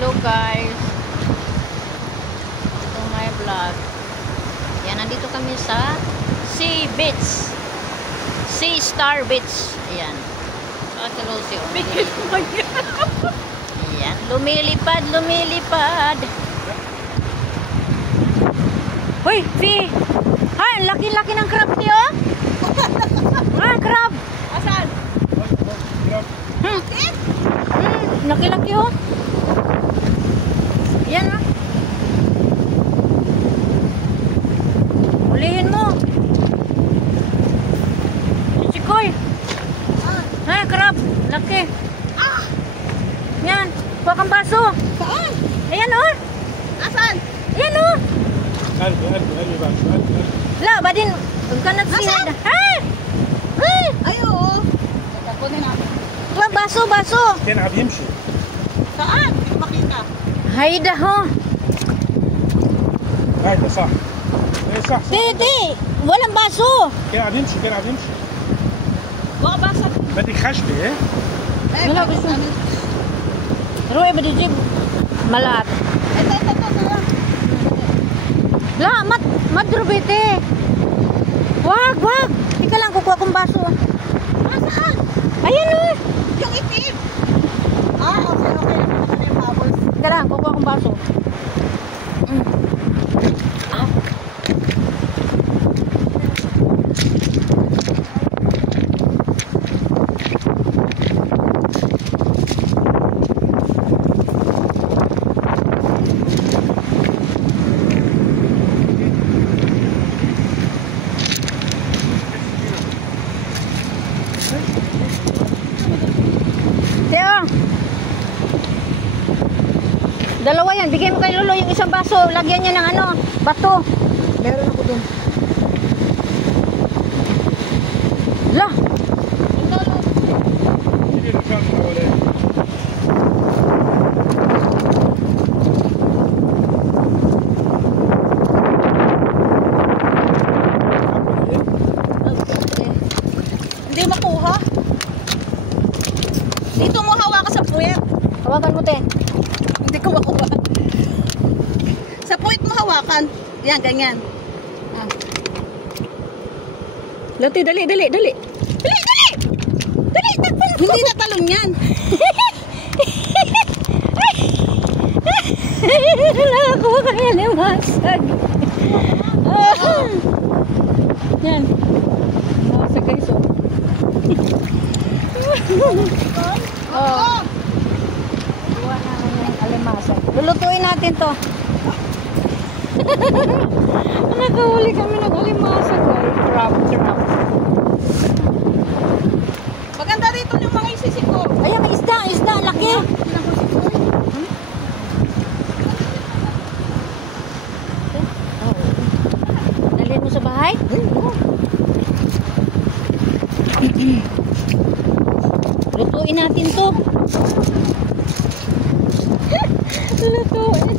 Hello guys, ito my vlog. Yan, nandito kami sa Sea Beach, Sea Star Beach. Ayan, sa Lucy. Ayan, lumilipad, lumilipad. Hoy, Fi! Ay, ang laki-laki ng crab niyo. Ah, crab. Asan? Laki-laki oh. Yan ah. Ulihin mo. Sikoy. Ay, crab. Laki. Yan. Kuha kang baso. Saan? Ayan oh. Asan? Ayan oh. La, badin. Huwag ka nagsinad. Ay! Ay! Ay, oo. Kunin natin. Kuha baso, baso. كان عم يمشي. Saan? Hindi ko makita. Hayda ho. هيدا صح. ايه صح صح. Di. Walang baso. كان عم يمشي كان عم يمشي. Baka basa. بدك خشبة ايه؟ Wala gusto. Ruwe ba di jib? Malat. Ito. La, madrubite. Wag. Ika lang, kukuha kong baso. Saan? Ayan oh. Yung itim. Okay. Nakakala yung bubbles. Ika lang, kukuha kong baso. Teo. Dalawa yan. Bigay mo kay Lolo yung isang baso. Lagyan niya ng ano, bato. Meron ako dun. La. شيل المكان حواليه. Hindi makuha. Dito mo hawakan sa puwet. Hawakan mo, te. Hindi ko makuha. Sa puwet mo hawakan. Yan, ganyan. Lati, dali. Dali, takpan mo. Hindi natalon yan. Nakakuha ka yan yung masag. Yan. Masag guys, oh. Oo. Kuha namin yung alimasag. Lulutuin natin to. Nakahuli kami ng alimasag. Crab. Maganda dito yung mga isisik ko. Ayan, may isda. Laki. Dalhin mo sa bahay? Lutuin natin to. Lutuin.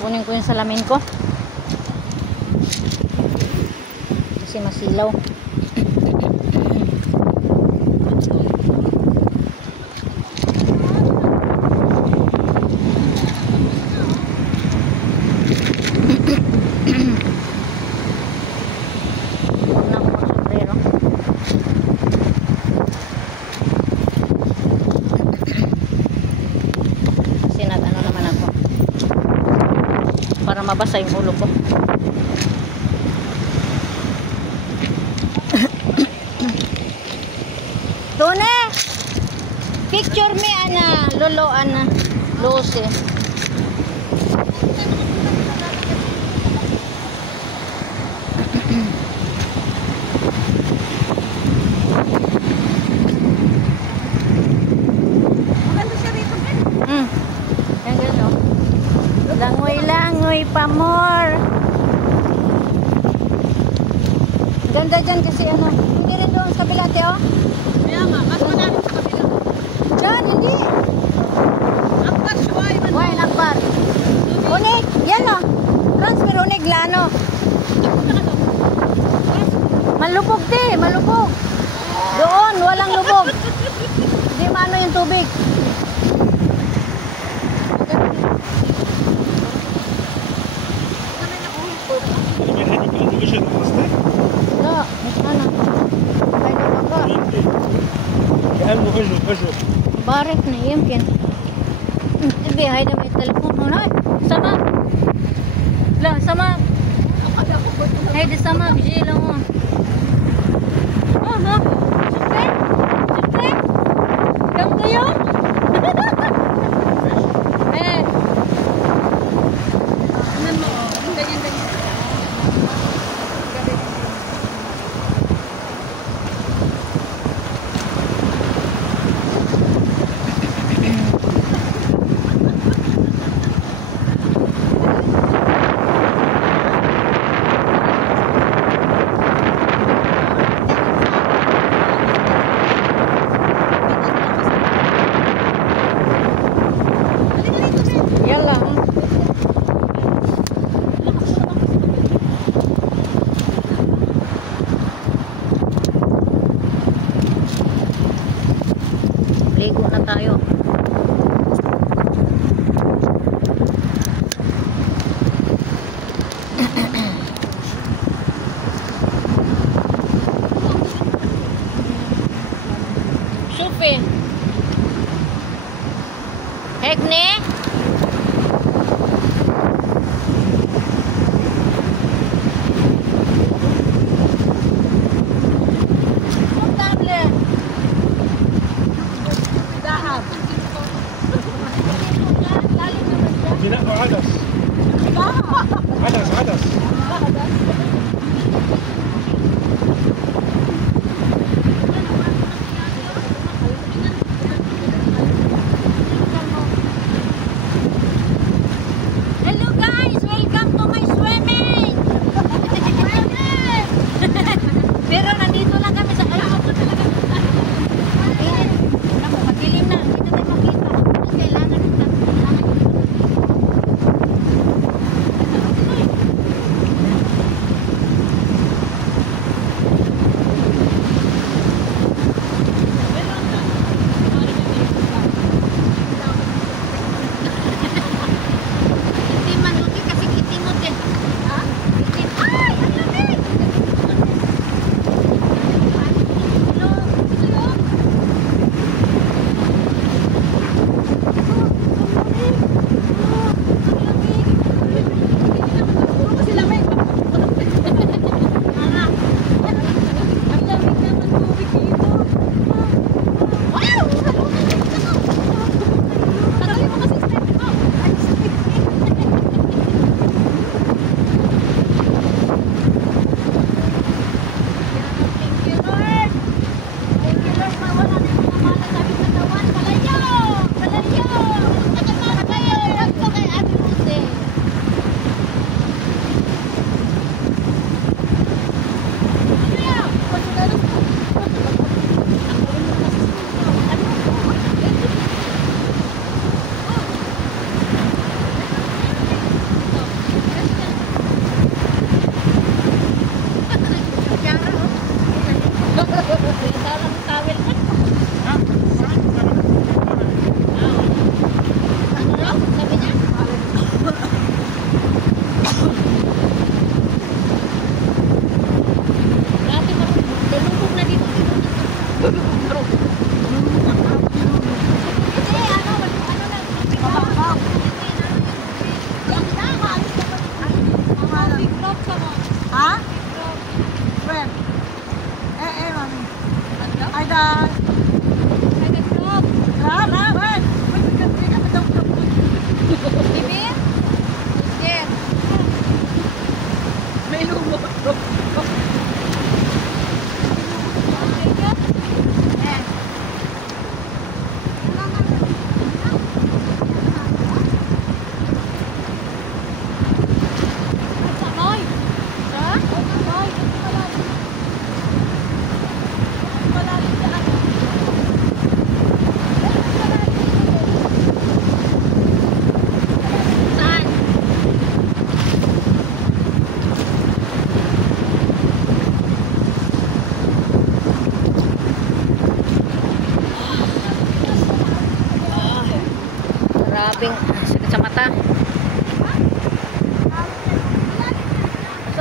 Kunin ko yung salamin ko kasi masilaw. Kasi nag-ano naman ako para mabasa yung ulo ko. Tone, picture me ana Lolo ana Lucy. Langoy-langoy pa more. Ganda dyan kasi ano. Hindi rin doon sa kabila, te, oh. Kaya nga, mas malalim sa kabila. Dyan, hindi. Akbar, Shuay, man. Why, Akbar? Unig, yan o. Transfer unig, lano. Malubog, te, malubog. Doon, walang lubog. Hindi maano yung tubig. Ben hätte die Wische hast لا مش انا هيدا بقى كأنه رجل باركني يمكن انتبه هيدا من التليفون هناك سمك لا سمك هيدا سمك جي لهون ها شفتي شفتي كم يوم ايه يلا ligo na tayo. شوفي هيك بناء عدس عدس Hello guys, welcome to my swimming. Pero nandito lang kami sa Naku, madilim na. Hindi na tayo makita. Kailangan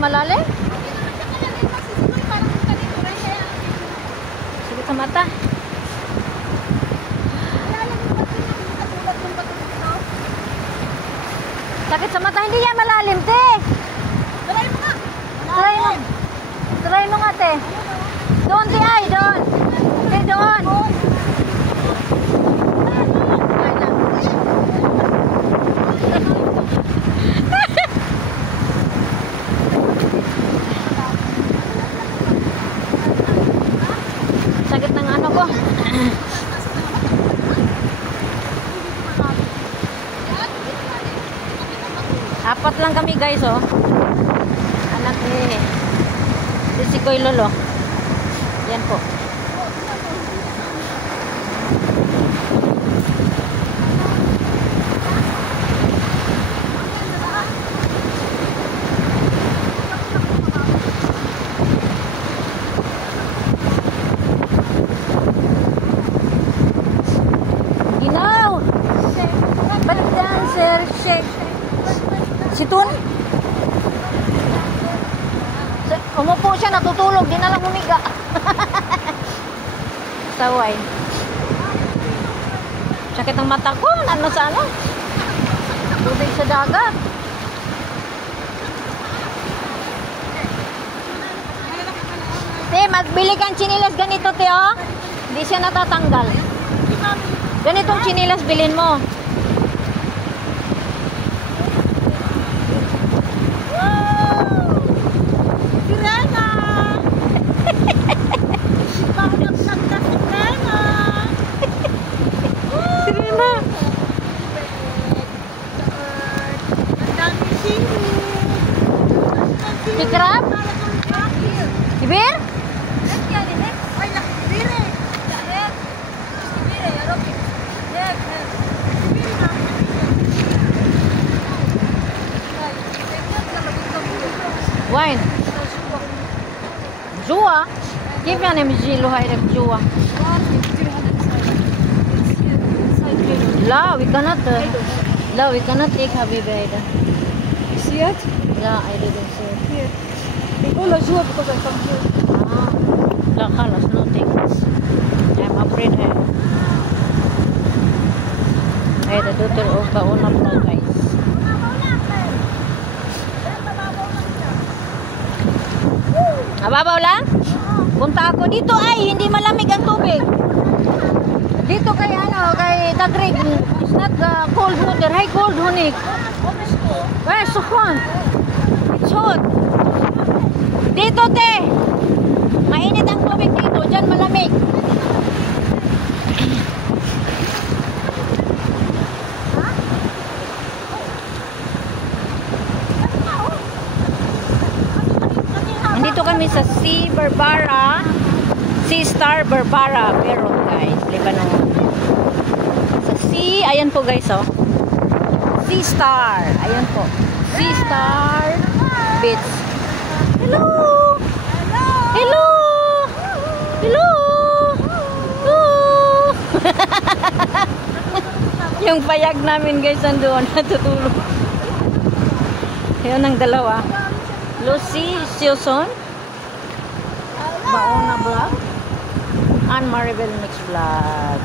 malalim? Sige sa mata. Sakit sa mata, hindi yan malalim, te. Try mo. Try mo nga, te. Doon, te, ay, doon. Te, doon. Sakit ng ano ko. Apat lang kami guys, oh. Anak ni si Koy Lolo. Yan po. Ginaw! Balik dancer, shake. Situn? Umupo siya, natutulog. Di na lang humiga. Saway. Sakit ang mata ko. Ano sa ano? Tubig sa dagat. Te, magbili kang chinilas ganito, te, oh. Hindi siya natatanggal. Ganitong chinilas bilhin mo. Crab? Kibir? Wine. Jua? Give me an MG Luhairek Jua. La, we cannot take Habibi Aida. See it? La, I didn't see it. Here. They call us Jua because I come here. Ah, la, halos, no things. I'm afraid ay, the daughter of the owner na, guys. Mababaw lang? Punta ako dito ay hindi malamig ang tubig. Dito kay ano, kay Tagreg. It's not cold water, high cold hunik. Where's so fun? It's hot. Dito, te. Mainit ang tubig dito, diyan malamig. Nandito kami sa Sea Barbara, Sea Star Barbara, pero guys, Lebanon. Sa Sea, ayan po guys, oh. Sea Star, ayan po. Sea Star Beach. Hello! Hello! Hello! Oh! Yung payag namin guys, nandoon, natutulog. Ayun ang dalawa. Lucy Silson, Baona Vlog, and Maribel Mix Vlog.